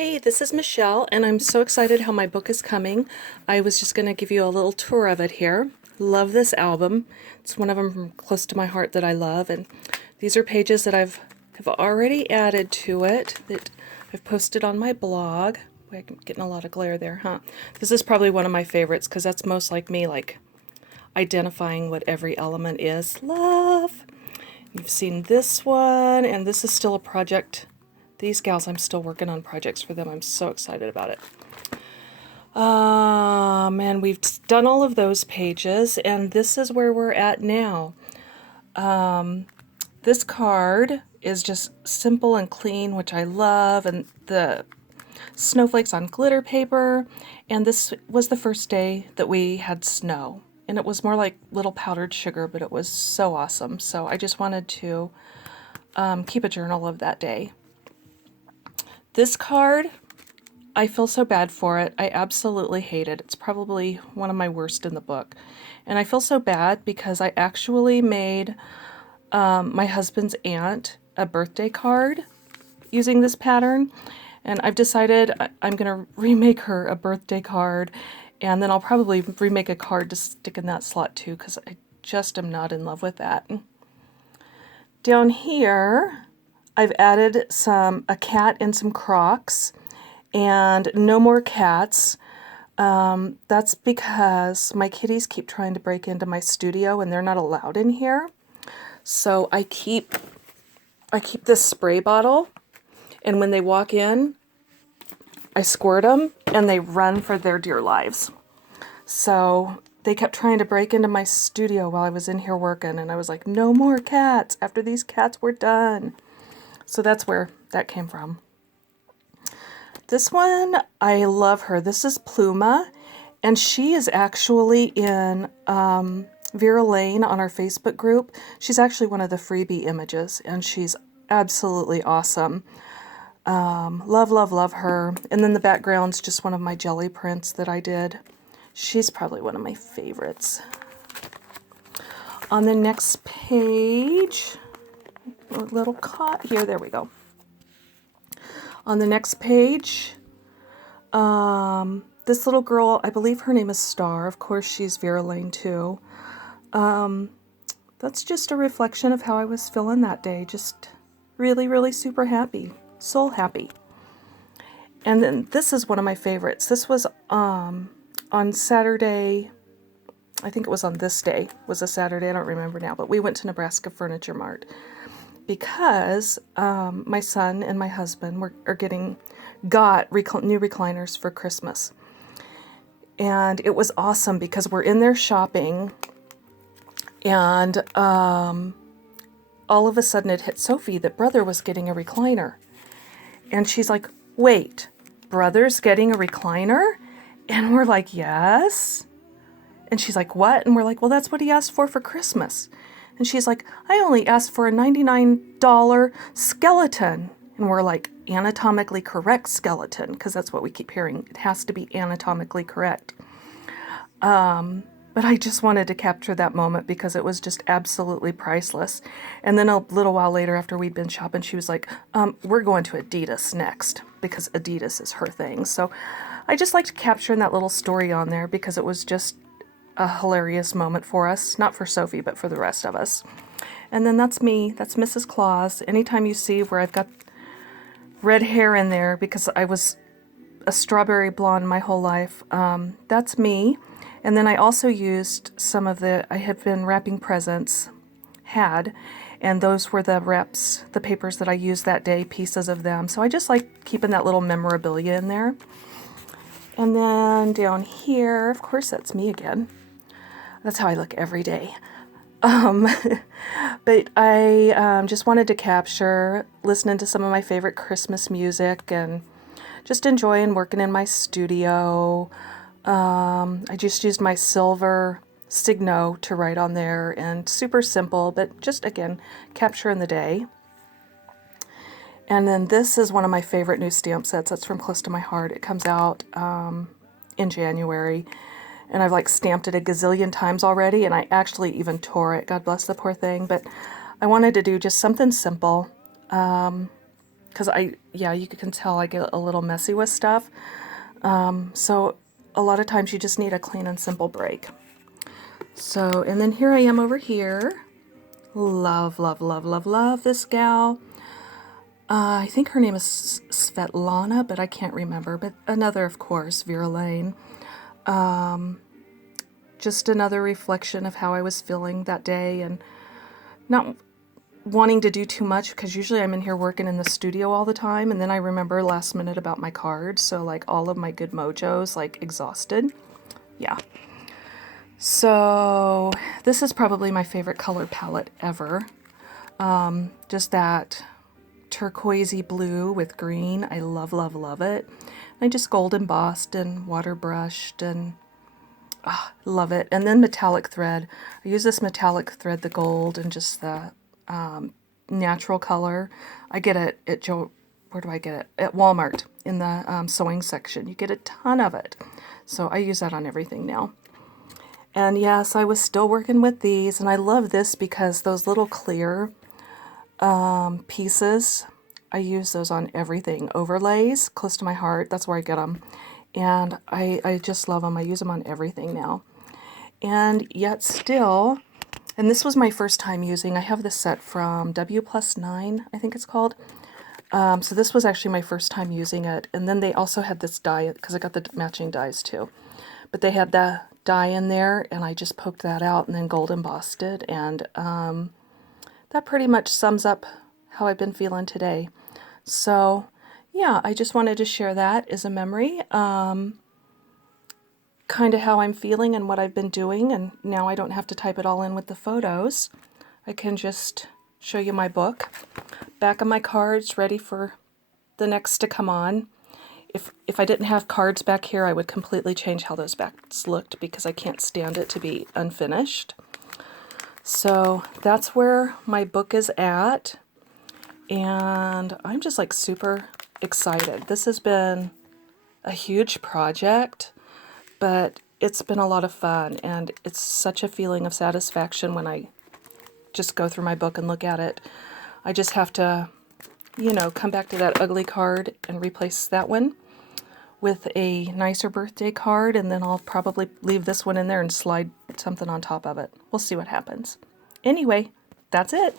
Hey, this is Michelle, and I'm so excited how my book is coming. I was just going to give you a little tour of it here. Love this album. It's one of them from close to my heart that I love, and these are pages that have already added to it that I've posted on my blog. Wait, I'm getting a lot of glare there, huh? This is probably one of my favorites because that's most like me, like identifying what every element is. Love! You've seen this one, and this is still a project. These gals, I'm still working on projects for them. I'm so excited about it. And we've done all of those pages, and this is where we're at now. This card is just simple and clean, which I love, and the snowflakes on glitter paper. And this was the first day that we had snow, and it was more like little powdered sugar, but it was so awesome. So I just wanted to keep a journal of that day. This card, I feel so bad for it. I absolutely hate it. It's probably one of my worst in the book. And I feel so bad because I actually made my husband's aunt a birthday card using this pattern. And I've decided I'm going to remake her a birthday card. And then I'll probably remake a card to stick in that slot too, because I just am not in love with that. Down here, I've added a cat and some Crocs, and no more cats. That's because my kitties keep trying to break into my studio and they're not allowed in here. So I keep this spray bottle, and when they walk in, I squirt them and they run for their dear lives. So they kept trying to break into my studio while I was in here working, and I was like, no more cats after these cats were done. So that's where that came from. This one, I love her. This is Pluma, and she is actually in Vera Lane on our Facebook group. She's actually one of the freebie images, and she's absolutely awesome. Love, love, love her. And then the background's just one of my jelly prints that I did. She's probably one of my favorites. On the next page, a little caught here. There we go. On the next page, this little girl, I believe her name is Star. Of course, she's Vera Lane too. That's just a reflection of how I was feeling that day. Just really, really super happy. Soul happy. And then this is one of my favorites. This was on Saturday. I think it was on this day. It was a Saturday. I don't remember now. But we went to Nebraska Furniture Mart, because my son and my husband got new recliners for Christmas. And it was awesome because we're in there shopping, and all of a sudden it hit Sophie that Brother was getting a recliner. And she's like, wait, Brother's getting a recliner? And we're like, yes. And she's like, what? And we're like, well, that's what he asked for Christmas. And she's like, I only asked for a $99 skeleton. And we're like, anatomically correct skeleton, because that's what we keep hearing. It has to be anatomically correct. But I just wanted to capture that moment because it was just absolutely priceless. And then a little while later, after we'd been shopping, she was like, we're going to Adidas next, because Adidas is her thing. So I just liked capturing that little story on there because it was just a hilarious moment for us, not for Sophie, but for the rest of us. And then that's me. That's Mrs. Claus. Anytime you see where I've got red hair in there because I was a strawberry blonde my whole life, that's me. And then I also used I had been wrapping presents, and those were the papers that I used that day, pieces of them. So I just like keeping that little memorabilia in there. And then down here, of course, that's me again. That's how I look every day. But I just wanted to capture listening to some of my favorite Christmas music and just enjoying working in my studio. I just used my silver Signo to write on there, and super simple, but just, again, capturing the day. And then this is one of my favorite new stamp sets. That's from Close to My Heart. It comes out in January. And I've stamped it a gazillion times already, and I actually even tore it. God bless the poor thing. But I wanted to do just something simple. because yeah, you can tell I get a little messy with stuff. So a lot of times you just need a clean and simple break. So, and then here I am over here. Love, love, love, love, love this gal. I think her name is Svetlana, but I can't remember. But another, of course, Vera Lane. Just another reflection of how I was feeling that day, and not wanting to do too much, because usually I'm in here working in the studio all the time, and then I remember last minute about my cards, so like all of my good mojo's like exhausted. Yeah. So this is probably my favorite color palette ever. Just that turquoisey blue with green. I love, love, love it. I just gold embossed and water brushed and love it. And then metallic thread. I use this metallic thread, the gold, and just the natural color. I get it at where do I get it? At Walmart in the sewing section. You get a ton of it. So I use that on everything now. And yes, I was still working with these, and I love this because those little clear pieces, I use those on everything. Overlays, close to my heart, that's where I get them. And I just love them. I use them on everything now. And yet still, and this was my first time using, I have this set from W+9, I think it's called. So this was actually my first time using it. And then they also had this die, because I got the matching dies too. But they had the die in there, and I just poked that out and then gold embossed it. And that pretty much sums up how I've been feeling today. So yeah, I just wanted to share that as a memory. Kind of how I'm feeling and what I've been doing, and now I don't have to type it all in with the photos. I can just show you my book. Back of my cards ready for the next to come on. If I didn't have cards back here, I would completely change how those backs looked, because I can't stand it to be unfinished. So that's where my book is at, and I'm just like super excited. This has been a huge project, but it's been a lot of fun, and it's such a feeling of satisfaction when I just go through my book and look at it. I just have to, you know, come back to that ugly card and replace that one with a nicer birthday card, and then I'll probably leave this one in there and slide something on top of it. We'll see what happens. Anyway, that's it.